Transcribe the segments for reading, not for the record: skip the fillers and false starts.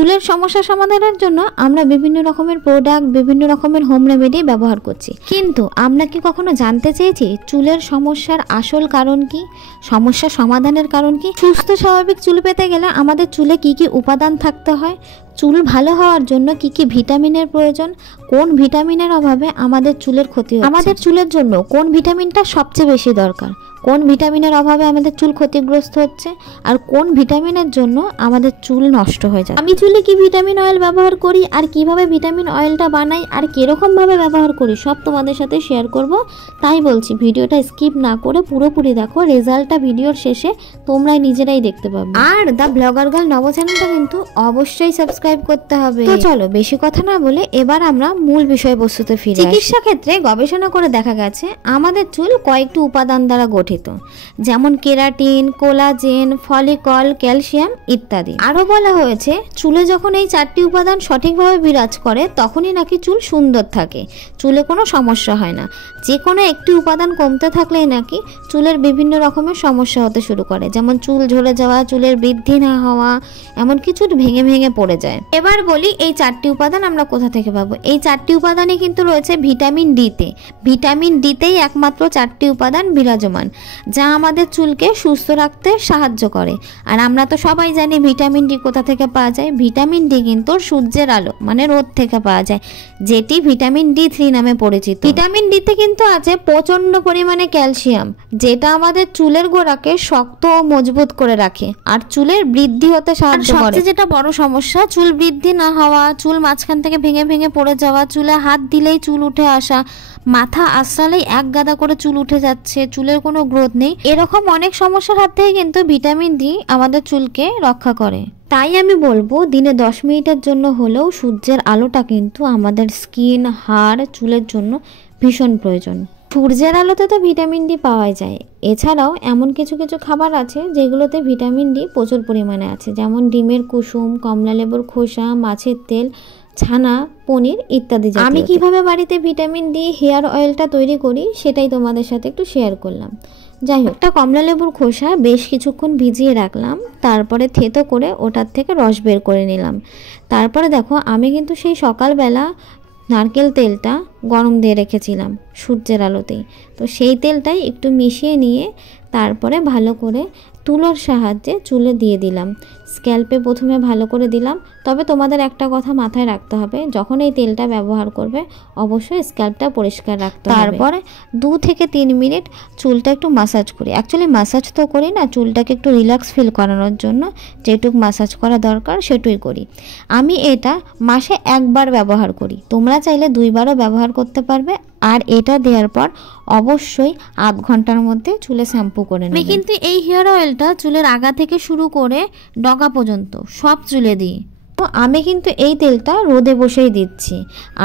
চুলের সমস্যা সমাধানের জন্য আমরা বিভিন্ন রকমের প্রোডাক্ট, বিভিন্ন রকমের হোম রেমেডি ব্যবহার করছি, কিন্তু আমরা কি কখনো জানতে চেয়েছি চুলের সমস্যার আসল কারণ কি, সমস্যা সমাধানের কারণ কি? সুস্থ স্বাভাবিক চুল পেতে গেলে আমাদের চুলে কি কি উপাদান থাকতে হয়, চুল ভালো হওয়ার জন্য কি কি ভিটামিনের প্রয়োজন, কোন ভিটামিনের অভাবে আমাদের চুলের ক্ষতি হচ্ছে, আমাদের চুলের জন্য কোন ভিটামিনটা সবচেয়ে বেশি দরকার, কোন ভিটামিনের অভাবে আমাদের চুল ক্ষতিগ্রস্ত হচ্ছে, আর কোন ভিটামিনের জন্য আমাদের চুল নষ্ট হয়ে যায়। আমি চুলে কি ভিটামিন অয়েল ব্যবহার করি আর কিভাবে ভিটামিন অয়েলটা বানাই আর কিরকম ভাবে ব্যবহার করি সব তোমাদের সাথে শেয়ার করব। তাই বলছি ভিডিওটা স্কিপ না করে পুরোপুরি দেখো, রেজাল্টটা ভিডিওর শেষে তোমরা নিজেরাই দেখতে পাবে। আর দ্য ব্লগার গার্ল নব চ্যানেলটা কিন্তু অবশ্যই সাবস্ক্রাইব করতে হবে। তো চলো বেশি কথা না বলে এবার আমরা মূল বিষয়বস্তুতে ফিরে আসি। চিকিৎসা ক্ষেত্রে গবেষণা করে দেখা গেছে আমাদের চুল কয়েকটি উপাদান দ্বারা গঠিত, যেমন কেরাটিন, কোলাজেন, ফলিকল, ক্যালসিয়াম ইত্যাদি। আরো বলা হয়েছে চুলে যখন এই 4টি উপাদান সঠিকভাবে বিরাজ করে তখনই নাকি চুল সুন্দর থাকে, চুলে কোনো সমস্যা হয় না। যে কোনো একটি উপাদান কমতে থাকলেই নাকি চুলের বিভিন্ন রকমের সমস্যা হতে শুরু করে, যেমন চুল ঝরে যাওয়া, চুলের বৃদ্ধি না হওয়া, এমন কিছু ভেঙে ভেঙে পড়ে যায়। এবার বলি এই 4টি উপাদান আমরা কোথা থেকে পাবো। এই 4টি উপাদানই কিন্তু রয়েছে ভিটামিন ডিতে। ভিটামিন ডিতেই একমাত্র 4টি উপাদান বিরাজমান, যা আমাদের চুলকে সুস্থ রাখতে সাহায্য করে। আর আমরা তো সবাই জানি ভিটামিন ডি কোথা থেকে পাওয়া যায়। ভিটামিন ডি কিন্তু সূর্যের আলো মানে রোদ থেকে পাওয়া যায়, যেটি ভিটামিন D3 নামে পরিচিত। ভিটামিন ডিতে কিন্তু আছে প্রচন্ড পরিমাণে ক্যালসিয়াম, যেটা আমাদের চুলের গোড়াকে শক্ত ও মজবুত করে রাখে আর চুলের বৃদ্ধি হতে সাহায্য করে। যেটা বড় সমস্যা, চুল বৃদ্ধি না হওয়া, চুল মাঝখান থেকে ভেঙে ভেঙে পড়ে যাওয়া, চুলে হাত দিলেই চুল উঠে আসা, মাথা আশ্রালেই এক গাদা করে চুল উঠে যাচ্ছে, চুলের কোনো গ্রোথ নেই, এরকম অনেক সমস্যার হাত থেকে কিন্তু ভিটামিন ডি আমাদের চুলকে রক্ষা করে। তাই আমি বলবো দিনে 10 মিনিটের জন্য হলেও সূর্যের আলোটা কিন্তু আমাদের স্কিন, হাড়, চুলের জন্য ভীষণ প্রয়োজন। সূর্যের আলোতে তো ভিটামিন ডি পাওয়া যায়, এছাড়াও এমন কিছু কিছু খাবার আছে যেগুলোতে ভিটামিন ডি প্রচুর পরিমাণে আছে, যেমন ডিমের কুসুম, কমলা লেবুর খোসা, মাছের তেল, ছানা, পনির ইত্যাদি। আমি কিভাবে বাড়িতে ভিটামিন ডি হেয়ার অয়েলটা তৈরি করি সেটাই তোমাদের সাথে একটু শেয়ার করলাম। যাই হোক, একটা কমলা লেবুর খোসা বেশ কিছুক্ষণ ভিজিয়ে রাখলাম, তারপরে থেতো করে ওটার থেকে রস বের করে নিলাম। তারপরে দেখো আমি কিন্তু সেই সকালবেলা নারকেল তেলটা গরম দিয়ে রেখেছিলাম সূর্যের আলোতেই, তো সেই তেলটাই একটু মিশিয়ে নিয়ে তারপরে ভালো করে তুলোর সাহায্যে চুলে দিয়ে দিলাম। স্ক্যাল্পে প্রথমে ভালো করে দিলাম, তবে তোমাদের একটা কথা মাথায় রাখতে হবে, যখন এই তেলটা ব্যবহার করবে অবশ্যই স্ক্যাল্পটা পরিষ্কার রাখতে হবে। তারপরে 2 থেকে 3 মিনিট চুলটা একটু মাসাজ করি। অ্যাকচুয়ালি মাসাজ তো করি না, চুলটাকে একটু রিল্যাক্স ফিল করানোর জন্য যেটুকু মাসাজ করা দরকার সেটুই করি। আমি এটা মাসে 1 বার ব্যবহার করি, তোমরা চাইলে 2 বারও ব্যবহার করতে পারবে। আর এটা দেওয়ার পর অবশ্যই আধ ঘন্টার মধ্যে চুলে শ্যাম্পু করে নেবে। আমি কিন্তু এই হেয়ার অয়েলটা চুলের আগা থেকে শুরু করে ডগা পর্যন্ত সব চুলে দিই। তো আমি কিন্তু এই তেলটা রোদে বসেই দিচ্ছি,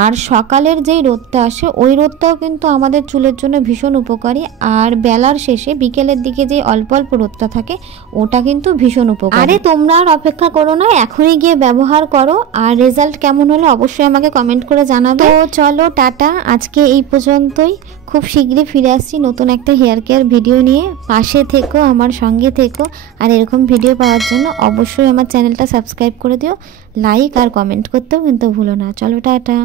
আর সকালের যেই রোদটা আসে ওই রোদটাও কিন্তু আমাদের চুলের জন্য ভীষণ উপকারী। আর বেলার শেষে বিকেলের দিকে যে অল্প অল্প রোদটা থাকে ওটা কিন্তু ভীষণ উপকারী। আরে তোমরা আর অপেক্ষা করো না, এখনই গিয়ে ব্যবহার করো। আর রেজাল্ট কেমন হলো অবশ্যই আমাকে কমেন্ট করে জানাবে। তো চলো টাটা, আজকে এই পর্যন্তই। খুব শীঘ্রই ফিরে আসছি নতুন একটা হেয়ার কেয়ার ভিডিও নিয়ে। পাশে থেকো, আমার সঙ্গে থেকো, আর এরকম ভিডিও পাওয়ার জন্য অবশ্যই আমার চ্যানেলটা সাবস্ক্রাইব করে দিও। লাইক আর কমেন্ট করতেও কিন্তু ভুলো না। চলো টাটা।